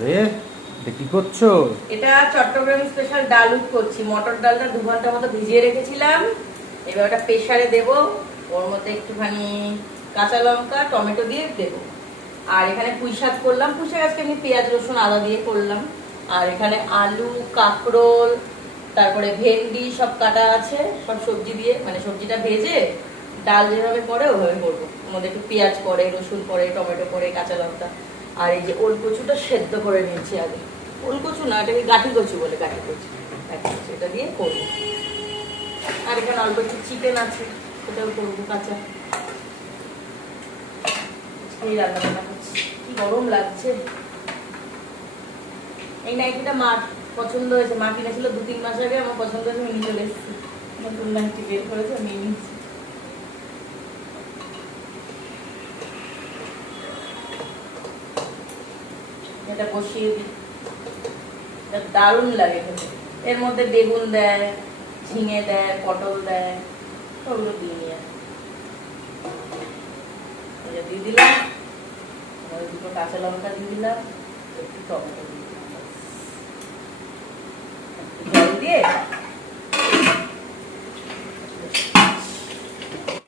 আরে এটা কি করছো? এটা চট্টগ্রাম স্পেশাল ডাল করছি। মটর ডালটা 2 ঘন্টা মতো ভিজিয়ে রেখেছিলাম। এবার ওটা প্রেসারে দেব। ওর মধ্যে একটুখানি কাঁচা লঙ্কা টমেটো দিয়ে দেব। আর এখানে পুঁই শাক করলাম। পুঁই শাক আজকে আমি পেঁয়াজ রসুন আদা দিয়ে করলাম। আর এখানে আলু কাঁকরোল তারপরে ভেন্ডি সব কাটা আছে, সব সবজি দিয়ে মানে সবজিটা ভেজে ডাল যেভাবে করে ওইভাবে করবো। ওর মধ্যে একটু পেঁয়াজ পড়ে, রসুন পড়ে, টমেটো পড়ে, কাঁচা লঙ্কা। আর এই যে ওল কচুটা সেদ্ধ করে নিয়েছি আগে। ওল কচু না, এটাকে গাঠি কচু বলে, গাঠি কচু। এটা দিয়ে করবো। আর এখানে অল্প একটু চিকেন আছে, সেটাও করবো কাঁচা। এই রান্না বান্না করছি। কি গরম লাগছে। এই নাইটিটা মার পছন্দ হয়েছে, মা কিনেছিল 2-3 মাস আগে, আমার পছন্দ হয়েছে, আমি নিয়ে চলে এসেছি। নতুন নাইটি বের করেছে, আমি নিয়েছি। এটা বসিয়ে দিই, এটা দারুণ লাগে খেতে। এর মধ্যে বেগুন দেয়, ঝিঙে দেয়, পটল দেয়, ওগুলো দিয়ে নিয়ে দিয়ে দিলাম। দুটো কাঁচা লঙ্কা দিয়ে দিলাম, একটু টমেটো দিয়ে দিলাম।